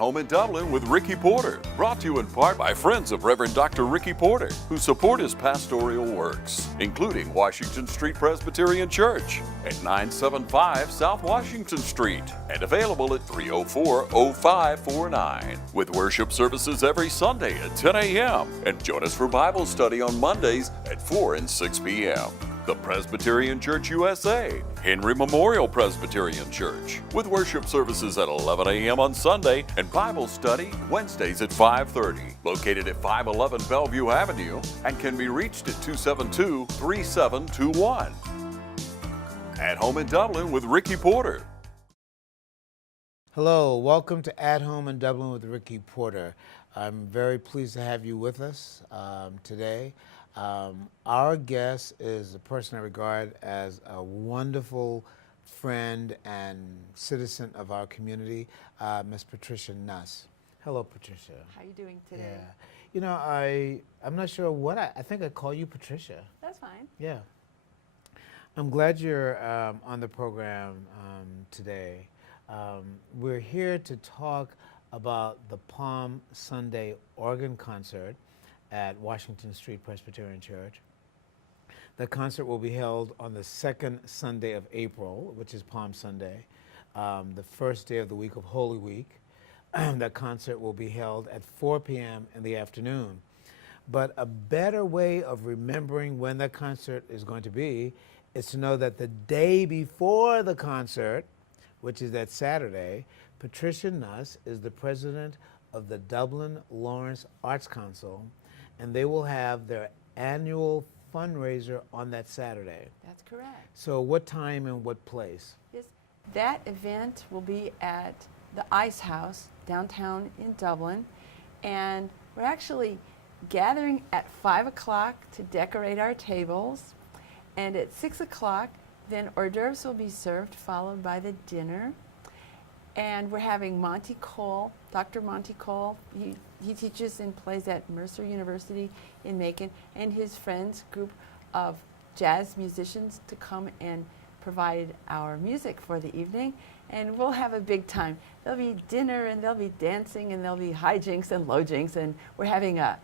Home in Dublin with Ricky Porter, brought to you in part by friends of Reverend Dr. Ricky Porter, who support his pastoral works, including Washington Street Presbyterian Church at 975 South Washington Street and available at 304-0549, with worship services every Sunday at 10 a.m. and join us for Bible study on Mondays at 4 and 6 p.m. The Presbyterian Church USA, Henry Memorial Presbyterian Church, with worship services at 11 a.m. on Sunday and Bible study Wednesdays at 5:30, located at 511 Bellevue Avenue and can be reached at 272-3721. At Home in Dublin with Ricky Porter. Hello, welcome to At Home in Dublin with Ricky Porter. I'm very pleased to have you with us today. Our guest is a person I regard as a wonderful friend and citizen of our community, Miss Patricia Nuss. Hello, Patricia. How are you doing today? Yeah. You know, I'm not sure what I think I call you Patricia. That's fine. Yeah. I'm glad you're on the program today. We're here to talk about the Palm Sunday organ concert at Washington Street Presbyterian Church. The concert will be held on the second Sunday of April, which is Palm Sunday, the first day of the week of Holy Week. That concert will be held at 4 p.m. in the afternoon. But a better way of remembering when that concert is going to be is to know that the day before the concert, which is that Saturday, Patricia Nuss is the president of the Dublin Lawrence Arts Council, and they will have their annual fundraiser on that Saturday. That's correct. So what time and what place? Yes, that event will be at the Ice House downtown in Dublin, and we're actually gathering at 5 o'clock to decorate our tables, and at 6 o'clock then hors d'oeuvres will be served, followed by the dinner. And we're having Monty Cole, Dr. Monty Cole. He teaches and plays at Mercer University in Macon, and his friends group of jazz musicians to come and provide our music for the evening. And we'll have a big time. There'll be dinner, and there'll be dancing, and there'll be hijinks and lowjinks. And we're having a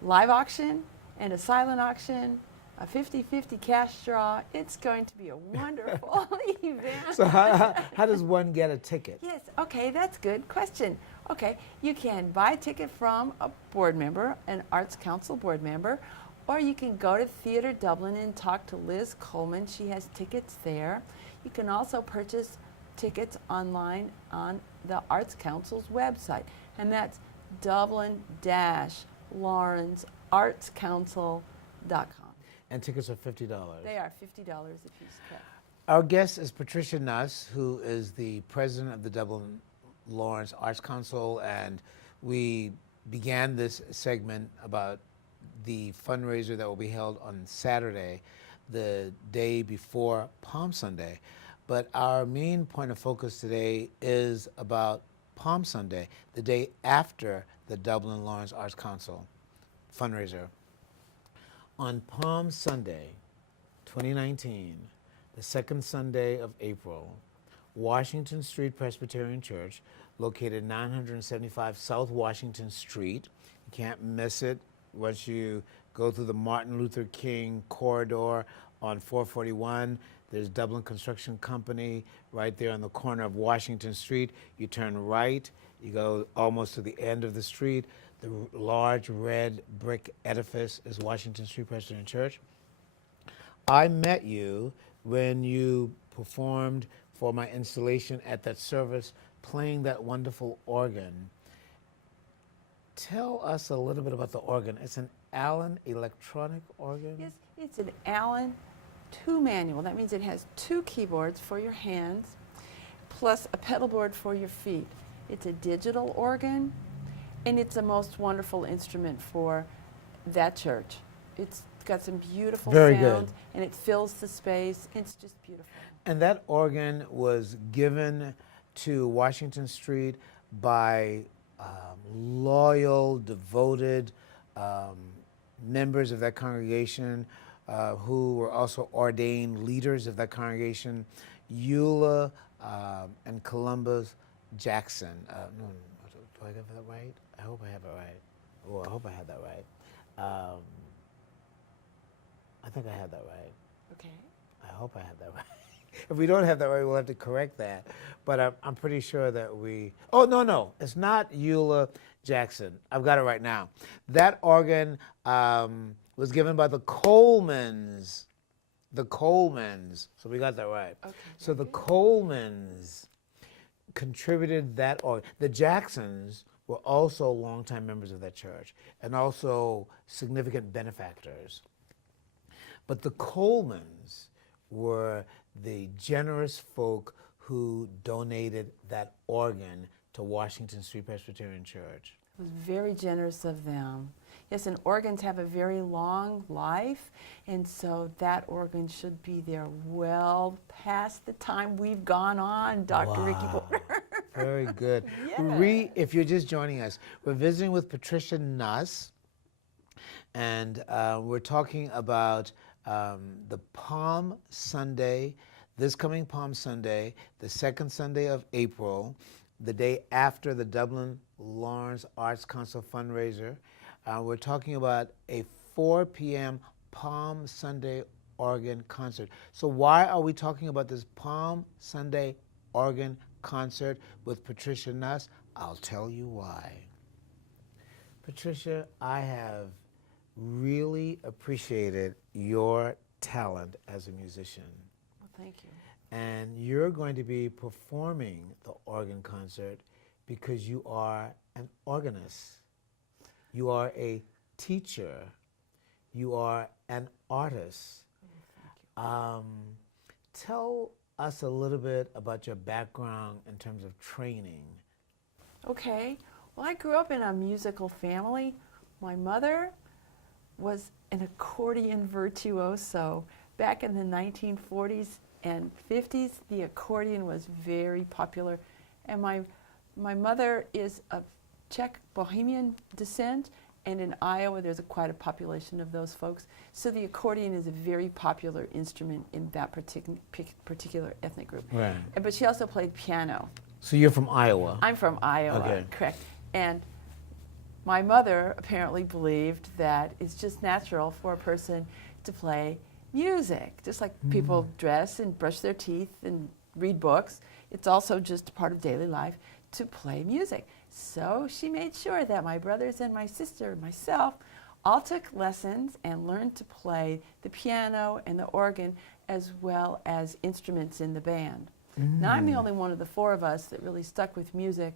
live auction and a silent auction, a 50-50 cash draw. It's going to be a wonderful event. So how does one get a ticket? Yes, okay, that's good question. Okay, you can buy a ticket from a board member, an Arts Council board member, or you can go to Theatre Dublin and talk to Liz Coleman. She has tickets there. You can also purchase tickets online on the Arts Council's website, and that's dublin-lawrenceartscouncil.com. And tickets are $50. They are $50 a piece, correct. Our guest is Patricia Nuss, who is the president of the Dublin Lawrence Arts Council, and we began this segment about the fundraiser that will be held on Saturday, the day before Palm Sunday. But our main point of focus today is about Palm Sunday, the day after the Dublin Lawrence Arts Council fundraiser. On Palm Sunday, 2019, the second Sunday of April, Washington Street Presbyterian Church, located 975 South Washington Street. You can't miss it once you go through the Martin Luther King corridor on 441. There's Dublin Construction Company right there on the corner of Washington Street. You turn right, you go almost to the end of the street. The large red brick edifice is Washington Street Presbyterian Church. I met you when you performed for my installation at that service, playing that wonderful organ. Tell us a little bit about the organ. It's an Allen electronic organ? Yes, it's an Allen 2 manual. That means it has 2 keyboards for your hands, plus a pedal board for your feet. It's a digital organ, and it's the most wonderful instrument for that church. It's got some beautiful sound, and it fills the space. It's just beautiful. And that organ was given to Washington Street by loyal, devoted members of that congregation who were also ordained leaders of that congregation, Eula and Columbus Jackson. I get that right? I hope I have it right. Well, I hope I had that right. I think I had that right. Okay. I hope I have that right. If we don't have that right, we'll have to correct that. But I'm pretty sure that we. Oh, no. It's not Eula Jackson. I've got it right now. That organ was given by the Colemans. The Colemans. So we got that right. Okay. So the Colemans contributed that organ. The Jacksons were also longtime members of that church and also significant benefactors. But the Colemans were the generous folk who donated that organ to Washington Street Presbyterian Church. It was very generous of them. Yes, and organs have a very long life, and so that organ should be there well past the time we've gone on, Dr. Ricky Porter. Very good. Yeah. If you're just joining us, we're visiting with Patricia Nuss, and we're talking about the Palm Sunday, this coming Palm Sunday, the second Sunday of April, the day after the Dublin Lawrence Arts Council fundraiser. We're talking about a 4 p.m. Palm Sunday organ concert. So why are we talking about this Palm Sunday organ concert with Patricia Nuss? I'll tell you why. Patricia, I have really appreciated your talent as a musician. Well, thank you. And you're going to be performing the organ concert because you are an organist. You are a teacher. You are an artist. Tell us a little bit about your background in terms of training. Okay. Well, I grew up in a musical family. My mother was an accordion virtuoso. Back in the 1940s and 50s, the accordion was very popular. And my mother is of Czech Bohemian descent, and in Iowa there's quite a population of those folks. So the accordion is a very popular instrument in that particular ethnic group. Right. But she also played piano. So you're from Iowa? I'm from Iowa, okay. Correct. And my mother apparently believed that it's just natural for a person to play music, just like people dress and brush their teeth and read books. It's also just part of daily life to play music. So she made sure that my brothers and my sister and myself all took lessons and learned to play the piano and the organ as well as instruments in the band. Now I'm the only one of the four of us that really stuck with music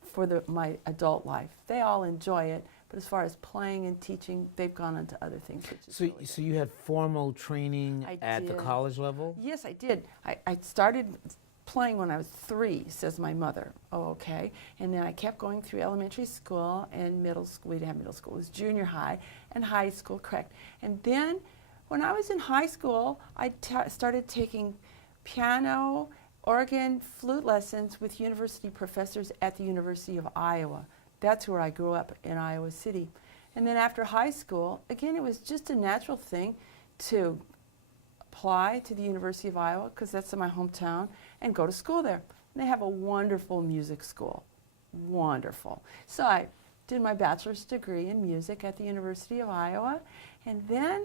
for my adult life. They all enjoy it, but as far as playing and teaching, they've gone on to other things. Which is really So you had formal training at the college level? Yes, I did. I started playing when I was 3, says my mother. Oh, okay. And then I kept going through elementary school and middle school. We didn't have middle school. It was junior high and high school, correct. And then when I was in high school, I started taking piano, organ, flute lessons with university professors at the University of Iowa. That's where I grew up in Iowa City. And then after high school, again, it was just a natural thing to apply to the University of Iowa, because that's in my hometown, and go to school there. And they have a wonderful music school. Wonderful. So I did my bachelor's degree in music at the University of Iowa, and then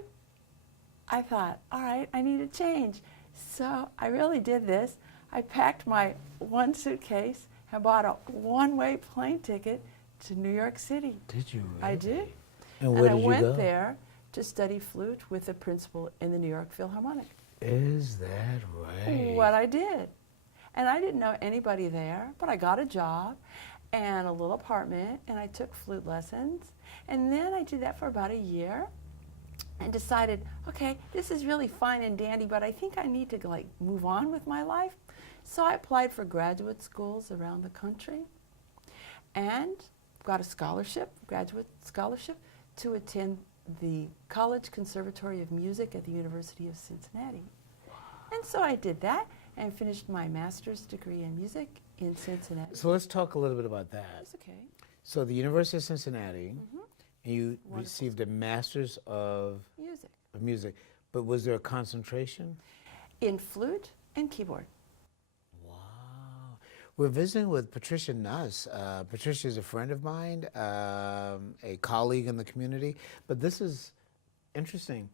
I thought, all right, I need a change. So I really did this. I packed my one suitcase and bought a one-way plane ticket to New York City. Did you really? I did. And where did I you go? went there to study flute with the principal in the New York Philharmonic. Is that right? What I did. And I didn't know anybody there, but I got a job and a little apartment, and I took flute lessons. And then I did that for about a year and decided, okay, this is really fine and dandy, but I think I need to move on with my life. So I applied for graduate schools around the country and got a scholarship, graduate scholarship, to attend the College Conservatory of Music at the University of Cincinnati. And so I did that and finished my master's degree in music in Cincinnati. So let's talk a little bit about that. That's okay. So the University of Cincinnati, you received a master's of music, but was there a concentration? In flute and keyboard. Wow. We're visiting with Patricia Nuss. Patricia is a friend of mine, a colleague in the community, but this is interesting.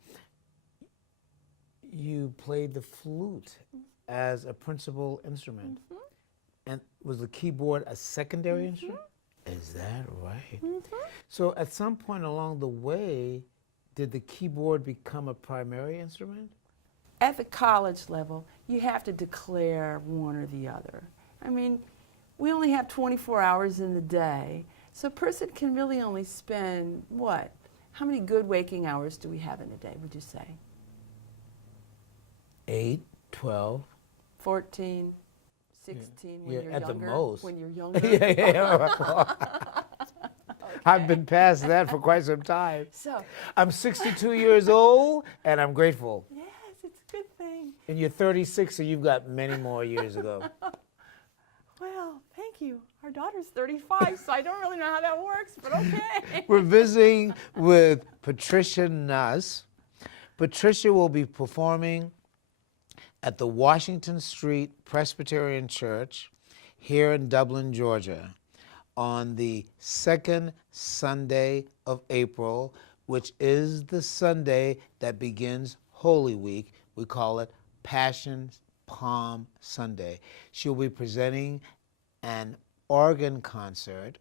You played the flute as a principal instrument. And was the keyboard a secondary instrument? Is that right? So at some point along the way, did the keyboard become a primary instrument? At the college level, you have to declare one or the other. I mean, we only have 24 hours in the day, so a person can really only spend, what? How many good waking hours do we have in a day, would you say? 8, 12. 14, 16 when you're at younger? the most. When you're younger? I've been past that for quite some time. So, I'm 62 years old, and I'm grateful. yes, it's a good thing. And you're 36, so you've got many more years to go. Well, thank you. Our daughter's 35, so I don't really know how that works, but okay. We're visiting with Patricia Nuss. Patricia will be performing at the Washington Street Presbyterian Church here in Dublin, Georgia, on the second Sunday of April, which is the Sunday that begins Holy Week. We call it Passion Palm Sunday. She'll be presenting an organ concert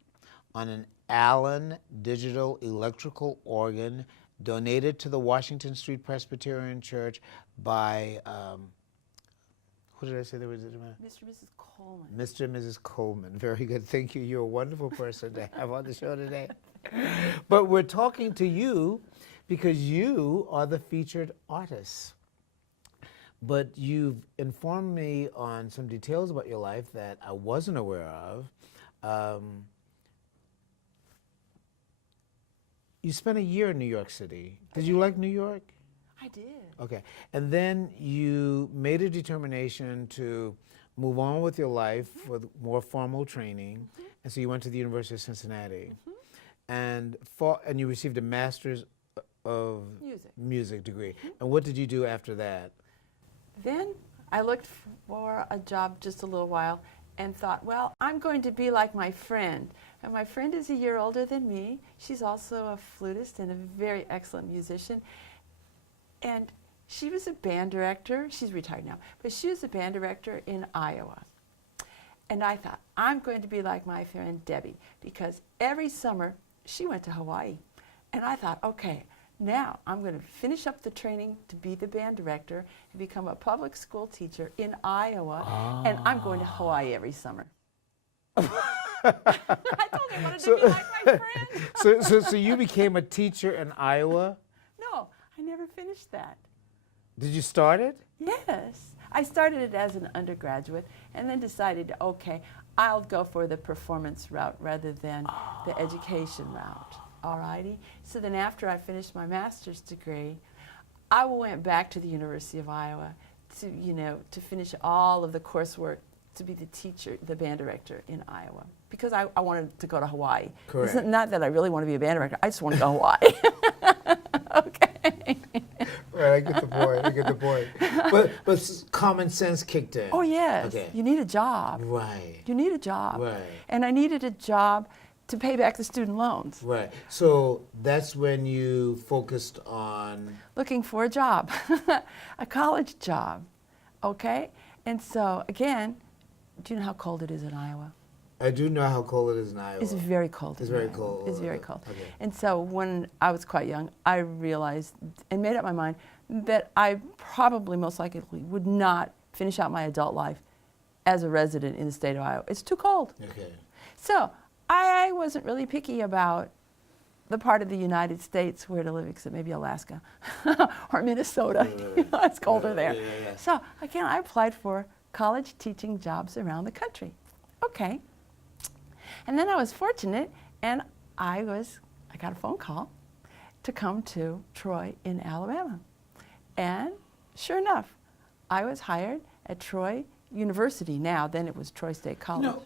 on an Allen digital electrical organ donated to the Washington Street Presbyterian Church by who did I say there was? Mr. and Mrs. Coleman. Mr. and Mrs. Coleman. Very good. Thank you. You're a wonderful person to have on the show today. But we're talking to you because you are the featured artist. But you've informed me on some details about your life that I wasn't aware of. You spent a year in New York City. Did you like New York? I did. Okay. And then you made a determination to move on with your life with more formal training. And so you went to the University of Cincinnati. And you received a master's of music degree. And what did you do after that? Then I looked for a job just a little while and thought, well, I'm going to be like my friend. And my friend is a year older than me. She's also a flutist and a very excellent musician. And she was a band director. She's retired now, but she was a band director in Iowa. And I thought, I'm going to be like my friend Debbie, because every summer she went to Hawaii. And I thought, okay, now I'm going to finish up the training to be the band director and become a public school teacher in Iowa, and I'm going to Hawaii every summer. I told her I wanted to be like my friend. So you became a teacher in Iowa? No, I never finished that. Did you start it? Yes. I started it as an undergraduate and then decided, okay, I'll go for the performance route rather than the education route. All righty. So then after I finished my master's degree, I went back to the University of Iowa to finish all of the coursework to be the teacher, the band director in Iowa, because I wanted to go to Hawaii. Correct. It's not that I really want to be a band director. I just want to go to Hawaii. Okay. Right, I get the point. But common sense kicked in. Oh, yes. Okay. You need a job. Right. You need a job. Right. And I needed a job to pay back the student loans. Right. So that's when you focused on Looking for a job, a college job. Okay? And so, again, do you know how cold it is in Iowa? I do know how cold it is in Iowa. It's very cold. It's in very Iowa. cold. It's very cold. Okay. And so when I was quite young, I realized and made up my mind that I probably most likely would not finish out my adult life as a resident in the state of Iowa. It's too cold. Okay. So I wasn't really picky about the part of the United States where to live, except maybe Alaska or Minnesota. It's colder there. Yeah. So again, I applied for college teaching jobs around the country. Okay. And then I was fortunate, and I got a phone call to come to Troy in Alabama. And sure enough, I was hired at Troy University now. Then it was Troy State College. You know,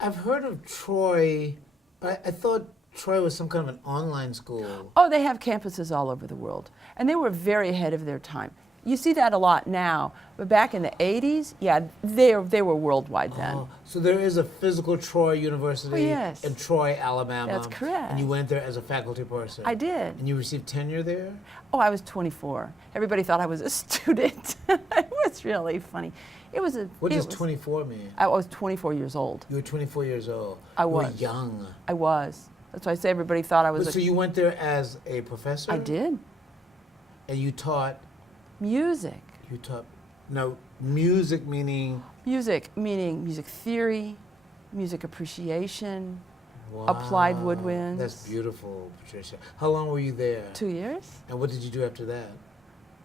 I've heard of Troy, but I thought Troy was some kind of an online school. Oh, they have campuses all over the world. And they were very ahead of their time. You see that a lot now, but back in the 80s, yeah, they were worldwide then. Oh, so there is a physical Troy University Oh, yes. in Troy, Alabama. That's correct. And you went there as a faculty person. I did. And you received tenure there? Oh, I was 24. Everybody thought I was a student. It was really funny. What does 24 mean? I was 24 years old. You were 24 years old. I You was. were young. I was. That's why I say everybody thought I was So you went there as a professor? I did. And you taught? Music. You taught, no, music meaning? Music meaning music theory, music appreciation, Wow, applied woodwinds. That's beautiful, Patricia. How long were you there? 2 years. And what did you do after that?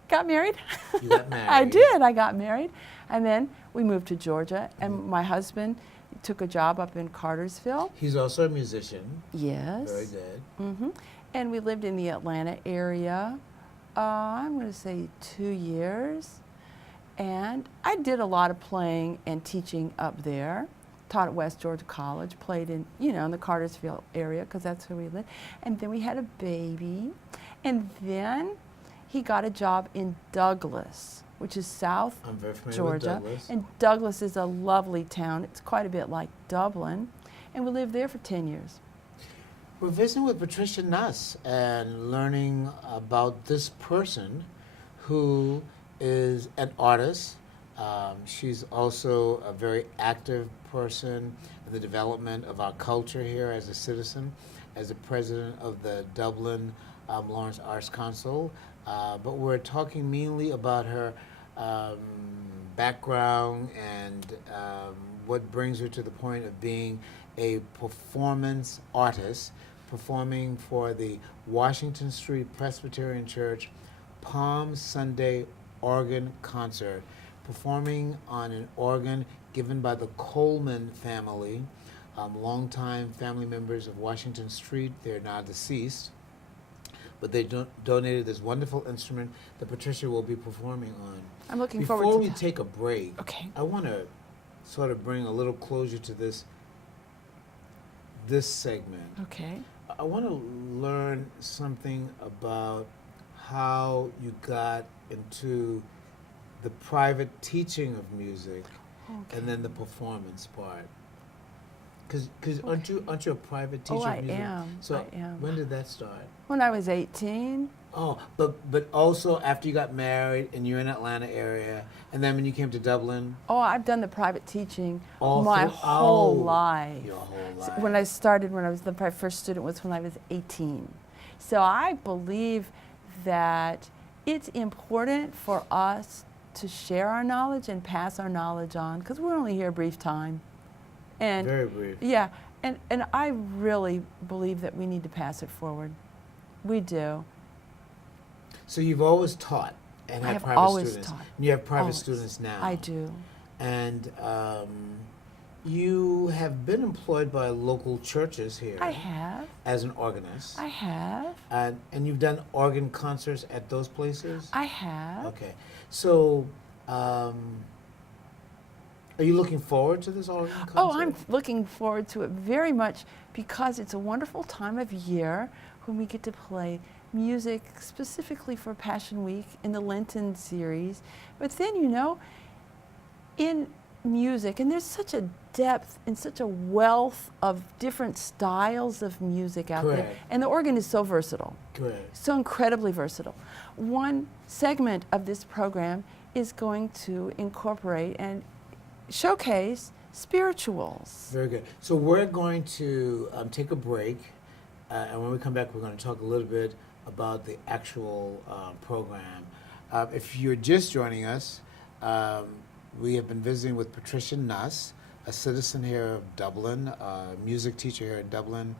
Got married. You got married. I did. I got married. And then we moved to Georgia, and my husband took a job up in Cartersville. He's also a musician. Yes. Very good. Hmm. And we lived in the Atlanta area, I'm going to say 2 years. And I did a lot of playing and teaching up there. Taught at West Georgia College, played in, in the Cartersville area, because that's where we lived. And then we had a baby. And then he got a job in Douglas, which is South I'm very familiar Georgia. with Douglas. And Douglas is a lovely town. It's quite a bit like Dublin. And we lived there for 10 years. We're visiting with Patricia Nuss and learning about this person who is an artist. She's also a very active person in the development of our culture here as a citizen, as the president of the Dublin Lawrence Arts Council. But we're talking mainly about her background and what brings her to the point of being a performance artist, performing for the Washington Street Presbyterian Church Palm Sunday organ concert, performing on an organ given by the Coleman family, longtime family members of Washington Street. They're now deceased, but they donated this wonderful instrument that Patricia will be performing on. I'm looking forward to Before we that. take a break, Okay. I want to sort of bring a little closure to this segment. Okay. I want to learn something about how you got into the private teaching of music and then the performance part. Because aren't you a private teacher I of music? am. So I am. when did that start? When I was 18. Oh, but also after you got married and you're in the Atlanta area, and then when you came to Dublin? Oh, I've done the private teaching All my through- whole oh, life. Your whole So life. when I started, my first student was when I was 18. So I believe that it's important for us to share our knowledge and pass our knowledge on, because we're only here a brief time. And Very brief. yeah, and I really believe that we need to pass it forward. We do. So you've always taught and I had have private always students. taught. And you have private Always. students now. I do. And you have been employed by local churches here I have. as an organist. I have. And you've done organ concerts at those places? I have. Okay. So, are you looking forward to this organ concert? Oh, I'm looking forward to it very much, because it's a wonderful time of year when we get to play music specifically for Passion Week in the Lenten series. But then, in music, and there's such a depth and such a wealth of different styles of music out there. Correct. And the organ is so versatile. Correct. So incredibly versatile. One segment of this program is going to incorporate and showcase spirituals. Very good. So we're going to take a break, and when we come back, we're going to talk a little bit about the actual program. If you're just joining us, we have been visiting with Patricia Nuss, a citizen here of Dublin, a music teacher here in Dublin,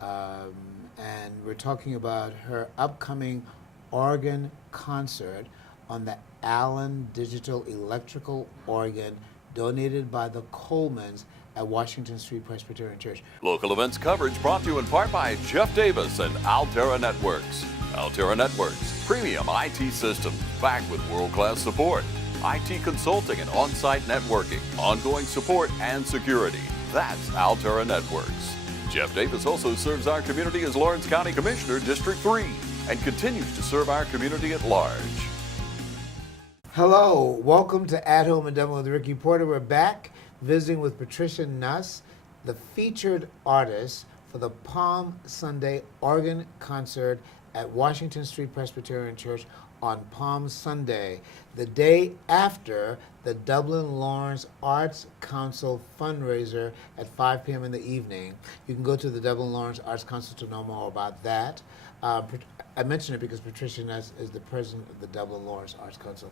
and we're talking about her upcoming organ concert on the Allen Digital Electrical Organ donated by the Colemans at Washington Street Presbyterian Church. Local events coverage brought to you in part by Jeff Davis and Altera Networks. Altera Networks, premium IT systems backed with world-class support, IT consulting and on-site networking, ongoing support and security. That's Altera Networks. Jeff Davis also serves our community as Lawrence County Commissioner, District 3, and continues to serve our community at large. Hello, welcome to At Home in Dublin with Ricky Porter. We're back visiting with Patricia Nuss, the featured artist for the Palm Sunday organ concert at Washington Street Presbyterian Church on Palm Sunday, the day after the Dublin Lawrence Arts Council fundraiser at 5 p.m. in the evening. You can go to the Dublin Lawrence Arts Council to know more about that. I mention it because Patricia Nuss is the president of the Dublin Lawrence Arts Council.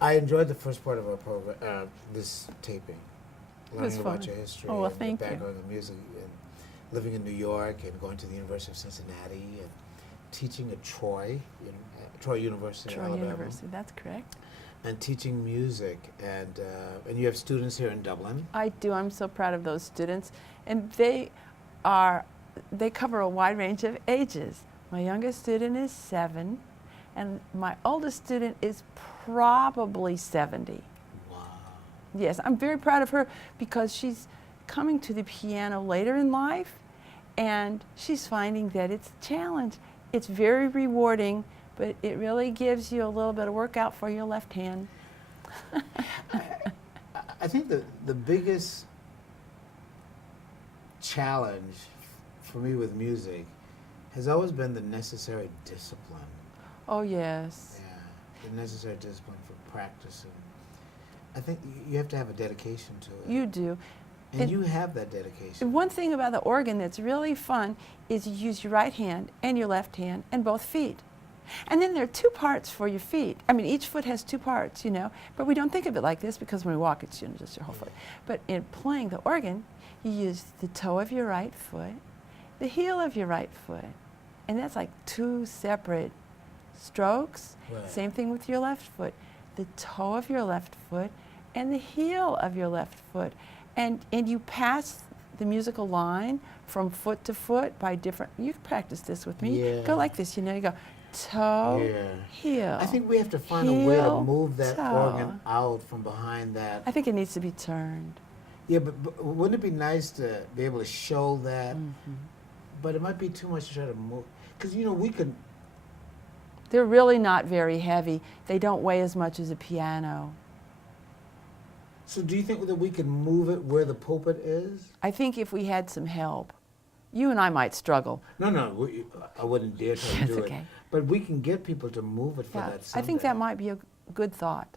I enjoyed the first part of our program, this taping, learning about your history Oh, well, and thank the you. background of music, and living in New York and going to the University of Cincinnati and teaching at Troy University in Troy Alabama, University, that's correct. and teaching music. And you have students here in Dublin. I do. I'm so proud of those students. And they cover a wide range of ages. My youngest student is 7, and my oldest student is probably 70. Wow. Yes, I'm very proud of her because she's coming to the piano later in life, and she's finding that it's a challenge. It's very rewarding, but it really gives you a little bit of workout for your left hand. I think the biggest challenge for me with music has always been the necessary discipline. Oh, yes. Yeah, the necessary discipline for practicing. I think you have to have a dedication to it. You do. And you have that dedication. One thing about the organ that's really fun is you use your right hand and your left hand and both feet. And then there are 2 parts for your feet. I mean, each foot has 2 parts, but we don't think of it like this because when we walk, it's just your whole foot. But in playing the organ, you use the toe of your right foot, the heel of your right foot, and that's like 2 separate strokes. Right. Same thing with your left foot, the toe of your left foot and the heel of your left foot. And you pass the musical line from foot to foot by different, you can practice this with me. Yeah. Go like this, you go toe, heel. I think we have to find a way to heel, move that toe. organ out from behind that. I think it needs to be turned. Yeah, but wouldn't it be nice to be able to show that? Mm-hmm. But it might be too much to try to move. Because, we could. They're really not very heavy. They don't weigh as much as a piano. So do you think that we can move it where the pulpit is? I think if we had some help, you and I might struggle. No, I wouldn't dare try to That's do it. okay. But we can get people to move it for Yeah, that Sunday. I think that might be a good thought.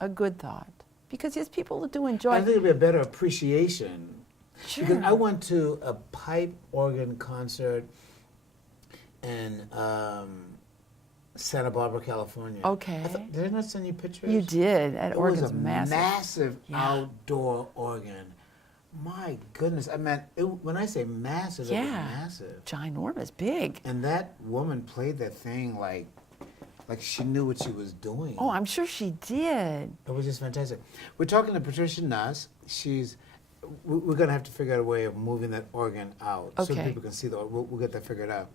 A good thought. Because there's people that do enjoy I think it'd be a better appreciation. Sure. Because I went to a pipe organ concert in Santa Barbara, California. Okay. Did I not send you pictures? You did. That It organ's was a massive. Yeah. outdoor organ. My goodness. I mean, when I say massive, it was Yeah. massive. Ginormous, big. And that woman played that thing like she knew what she was doing. Oh, I'm sure she did. It was just fantastic. We're talking to Patricia Nuss. We're going to have to figure out a way of moving that organ out so Okay. people can see we'll get that figured out.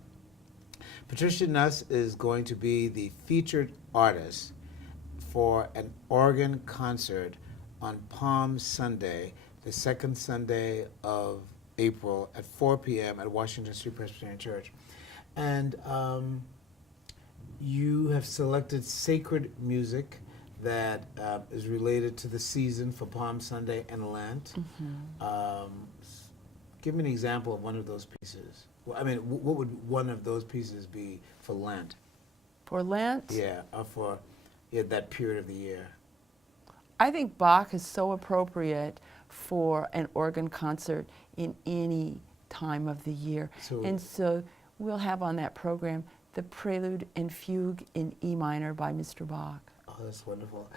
Patricia Nuss is going to be the featured artist for an organ concert on Palm Sunday, the second Sunday of April at 4 p.m. at Washington Street Presbyterian Church. And you have selected sacred music that is related to the season for Palm Sunday and Lent. Give me an example of one of those pieces. Well, I mean, what would one of those pieces be for Lent? For Lent, Yeah, or for that period of the year. I think Bach is so appropriate for an organ concert in any time of the year. And so we'll have on that program the Prelude and Fugue in E minor by Mr. Bach. Oh, that's wonderful.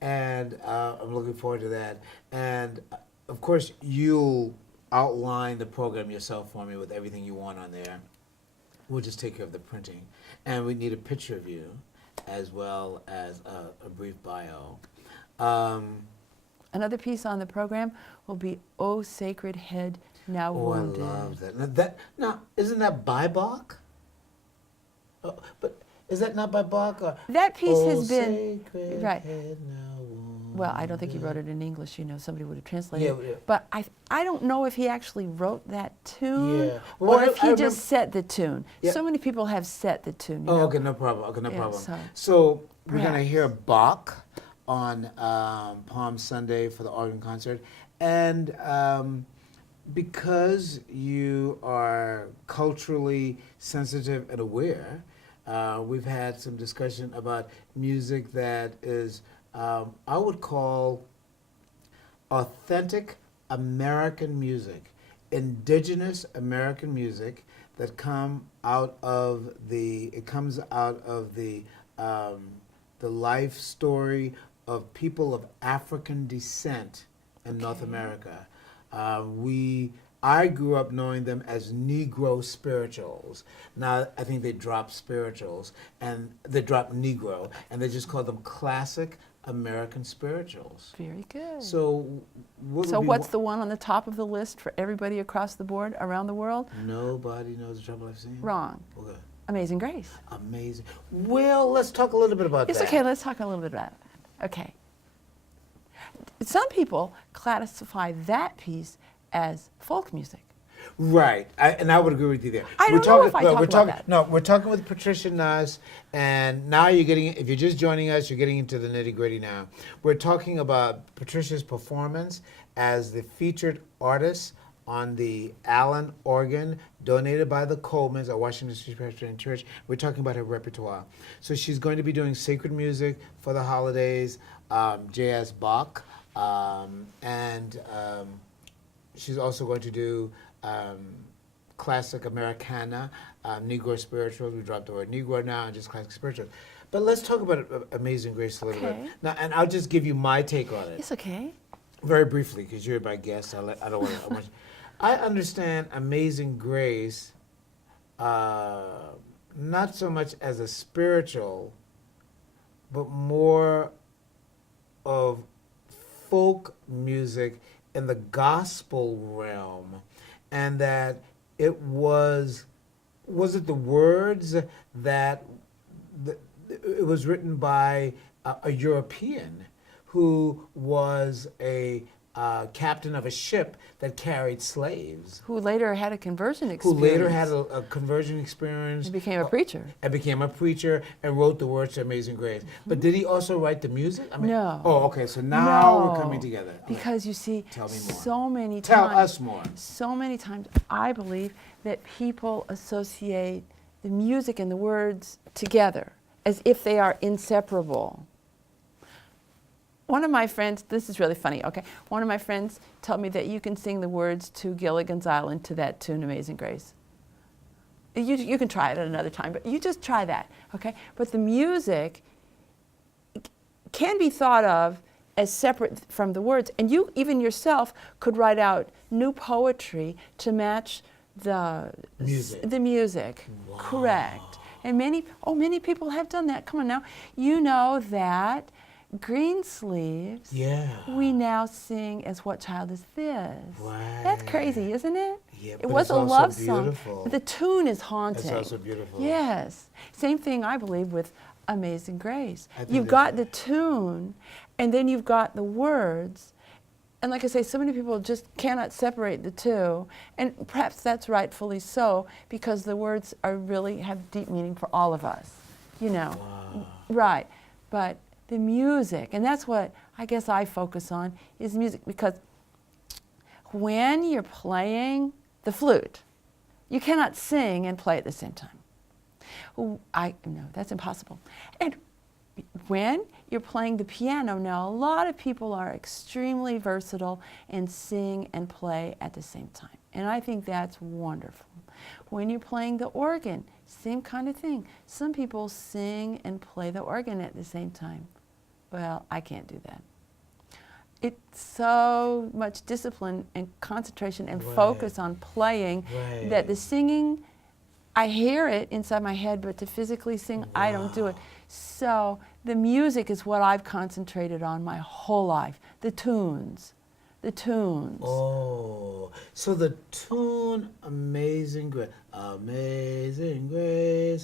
And I'm looking forward to that. And of course, you'll outline the program yourself for me with everything you want on there. We'll just take care of the printing. And we need a picture of you as well as a brief bio. Another piece on the program will be O Sacred Head Now Wounded. I love that. Now, isn't that by Bach? But is that not by Bach? Or, That piece "O has been sacred right. head now wounded." Well, I don't think he wrote it in English. Somebody would have translated Yeah. it. But I don't know if he actually wrote that tune, Yeah. Well, or if I he just set the tune. Yeah. So many people have set the tune. Oh, okay, no problem. Okay, no Yeah, problem. so So we're gonna perhaps. hear Bach on Palm Sunday for the organ concert, and because you are culturally sensitive and aware, we've had some discussion about music that is, I would call, authentic American music, indigenous American music that comes out of the life story of people of African descent in North America. I grew up knowing them as Negro spirituals. Now I think they dropped spirituals and they dropped Negro, and they just call them classic American spirituals. Very good. So, So what's the one on the top of the list for everybody across the board around the world? Nobody Knows the Trouble I've Seen? Wrong. Okay. Amazing Grace. Amazing. Well, let's talk a little bit about It's that. okay. Let's talk a little bit about it. Okay. Some people classify that piece as folk music. Right, and I would agree with you there. I don't know if I talk about that. No, we're talking with Patricia Nuss, and now you're getting, if you're just joining us, you're getting into the nitty-gritty now. We're talking about Patricia's performance as the featured artist on the Allen organ donated by the Colemans at Washington Street Presbyterian Church. We're talking about her repertoire. So she's going to be doing sacred music for the holidays, J.S. Bach, and she's also going to do classic Americana, Negro spirituals. We dropped the word Negro now, and just classic spirituals. But let's talk about Amazing Grace a little bit. Now, and I'll just give you my take on it. It's okay. Very briefly, because you're my guest. I don't want to. I understand Amazing Grace not so much as a spiritual, but more of folk music in the gospel realm, and that it was it the words that it was written by a European who was a captain of a ship that carried slaves. Who later had a conversion Who experience. later had a conversion experience. And became a preacher. And became a preacher and wrote the words to Amazing Grace. But did he also write the music? I mean, No. Oh, okay. So now No. we're coming together. Because you see, Tell me more. so many Tell times. us more. So many times, I believe that people associate the music and the words together as if they are inseparable. One of my friends, this is really funny, okay? One of my friends told me that you can sing the words to Gilligan's Island to that tune, Amazing Grace. You can try it at another time, but you just try that, okay? But the music can be thought of as separate from the words, and you even yourself could write out new poetry to match the music. Wow. Correct. And many people have done that. Come on now. You know that Greensleeves, we now sing as What Child Is This? Right. That's crazy, isn't it? Yeah, It but was it's a also love beautiful. song. But the tune is haunting. It's also beautiful. Yes. Same thing, I believe, with Amazing Grace. I think You've got the tune, and then you've got the words. And like I say, so many people just cannot separate the two. And perhaps that's rightfully so, because the words really have deep meaning for all of us. You know. Wow. Right. But the music, and that's what I guess I focus on, is music, because when you're playing the flute, you cannot sing and play at the same time. No, that's impossible. And when you're playing the piano, now a lot of people are extremely versatile and sing and play at the same time. And I think that's wonderful. When you're playing the organ, same kind of thing. Some people sing and play the organ at the same time. Well, I can't do that. It's so much discipline and concentration and focus on playing that the singing, I hear it inside my head, but to physically sing, I don't do it. So the music is what I've concentrated on my whole life. The tunes. The tunes. Oh, so the tune, Amazing Grace,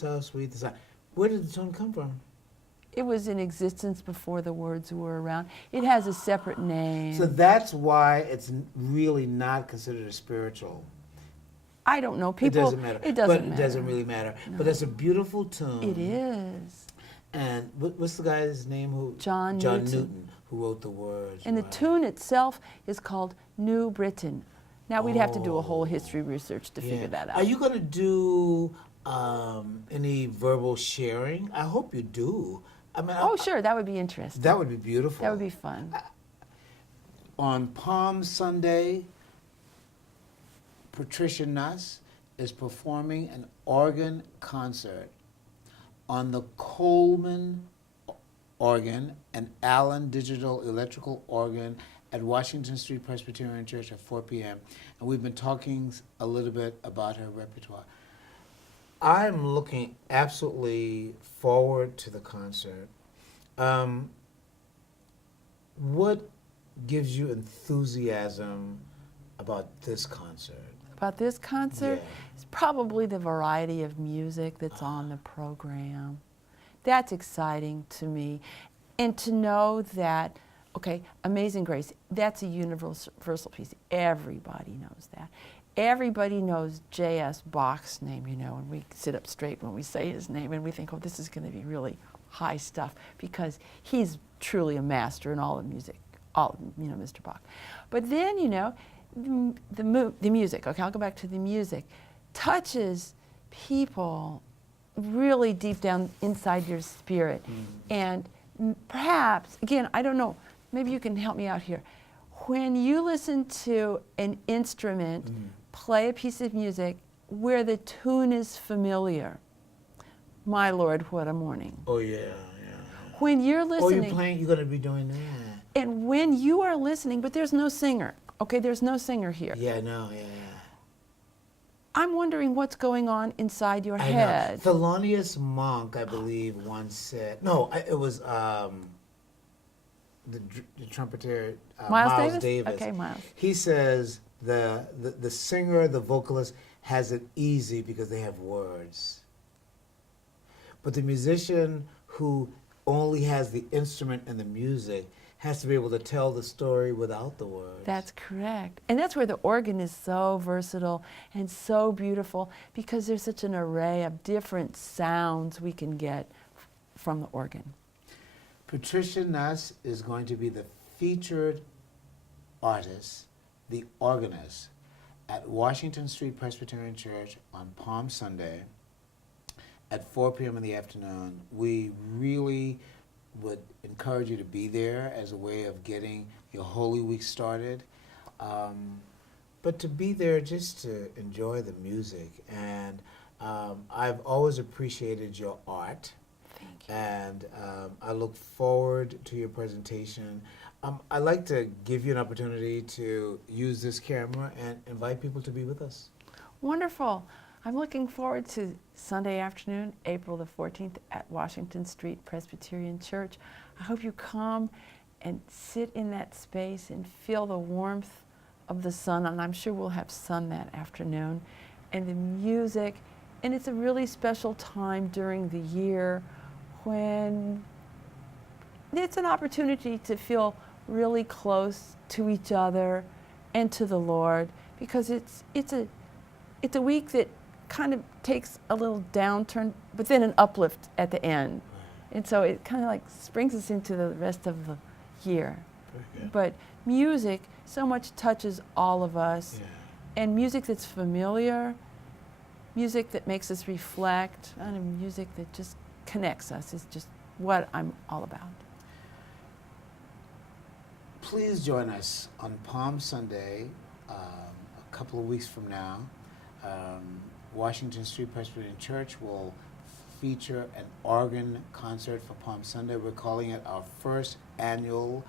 how sweet the sound. Where did the tune come from? It was in existence before the words were around. It has a separate name. So that's why it's really not considered a spiritual. I don't know. People, it doesn't matter. It doesn't But it doesn't really matter. No. But that's a beautiful tune. It is. And what's the guy's name? John Newton, who wrote the words. And the tune itself is called New Britain. Now we'd have to do a whole history research to figure that out. Are you going to do any verbal sharing? I hope you do. I mean, sure, that would be interesting. That would be beautiful. That would be fun. On Palm Sunday, Patricia Nuss is performing an organ concert on the Coleman organ and Allen digital electrical organ at Washington Street Presbyterian Church at 4 p.m. And we've been talking a little bit about her repertoire. I'm looking absolutely forward to the concert. What gives you enthusiasm about this concert? About this concert? Yeah. It's probably the variety of music that's on the program. That's exciting to me. And to know that, okay, Amazing Grace, that's a universal piece. Everybody knows that. Everybody knows J.S. Bach's name, you know, and we sit up straight when we say his name and we think, oh, this is going to be really high stuff because he's truly a master in all of music, Mr. Bach. But then, you know, the music, okay, I'll go back to the music, touches people really deep down inside your spirit. And perhaps, again, I don't know, maybe you can help me out here. When you listen to an instrument play a piece of music where the tune is familiar, my Lord, what a morning. Oh, yeah. When you're listening. You're going to be doing that. And when you are listening, but there's no singer, okay, there's no singer here. Yeah, no, yeah. I'm wondering what's going on inside your head. Thelonious Monk, I believe, once said, it was the trumpeter, Miles Davis. Okay, Miles. He says the singer, the vocalist, has it easy because they have words. But the musician who only has the instrument and the music has to be able to tell the story without the words. That's correct. And that's where the organ is so versatile and so beautiful because there's such an array of different sounds we can get from the organ. Patricia Nuss is going to be the featured artist, the organist, at Washington Street Presbyterian Church on Palm Sunday at 4 p.m. in the afternoon. We really would encourage you to be there as a way of getting your Holy Week started. But to be there just to enjoy the music. And I've always appreciated your art. Thank you. And I look forward to your presentation. I'd like to give you an opportunity to use this camera and invite people to be with us. Wonderful. I'm looking forward to Sunday afternoon, April the 14th at Washington Street Presbyterian Church. I hope you come and sit in that space and feel the warmth of the sun, and I'm sure we'll have sun that afternoon, and the music. And it's a really special time during the year when it's an opportunity to feel really close to each other and to the Lord, because it's a week that kind of takes a little downturn, but then an uplift at the end. And so it kind of like springs us into the rest of the year. But music so much touches all of us, and music that's familiar, music that makes us reflect, and music that just connects us is just what I'm all about. Please join us on Palm Sunday, a couple of weeks from now. Washington Street Presbyterian Church will feature an organ concert for Palm Sunday. We're calling it our first annual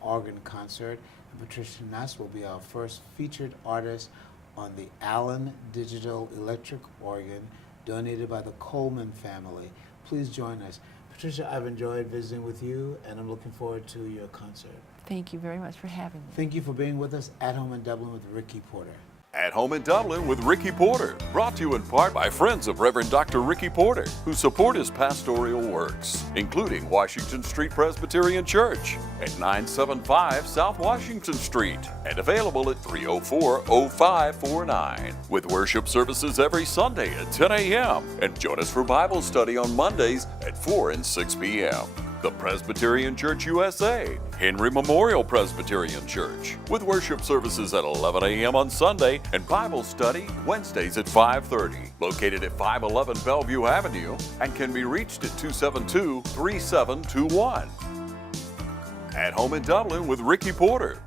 organ concert. And Patricia Nuss will be our first featured artist on the Allen Digital Electric Organ donated by the Coleman family. Please join us. Patricia, I've enjoyed visiting with you, and I'm looking forward to your concert. Thank you very much for having me. Thank you for being with us at home in Dublin with Ricky Porter. At Home in Dublin with Ricky Porter, brought to you in part by friends of Reverend Dr. Ricky Porter, who support his pastoral works, including Washington Street Presbyterian Church at 975 South Washington Street and available at 304-0549, with worship services every Sunday at 10 a.m. and join us for Bible study on Mondays at 4 and 6 p.m. The Presbyterian Church USA, Henry Memorial Presbyterian Church, with worship services at 11 a.m. on Sunday and Bible study Wednesdays at 5:30, located at 511 Bellevue Avenue and can be reached at 272-3721. At Home in Dublin with Ricky Porter.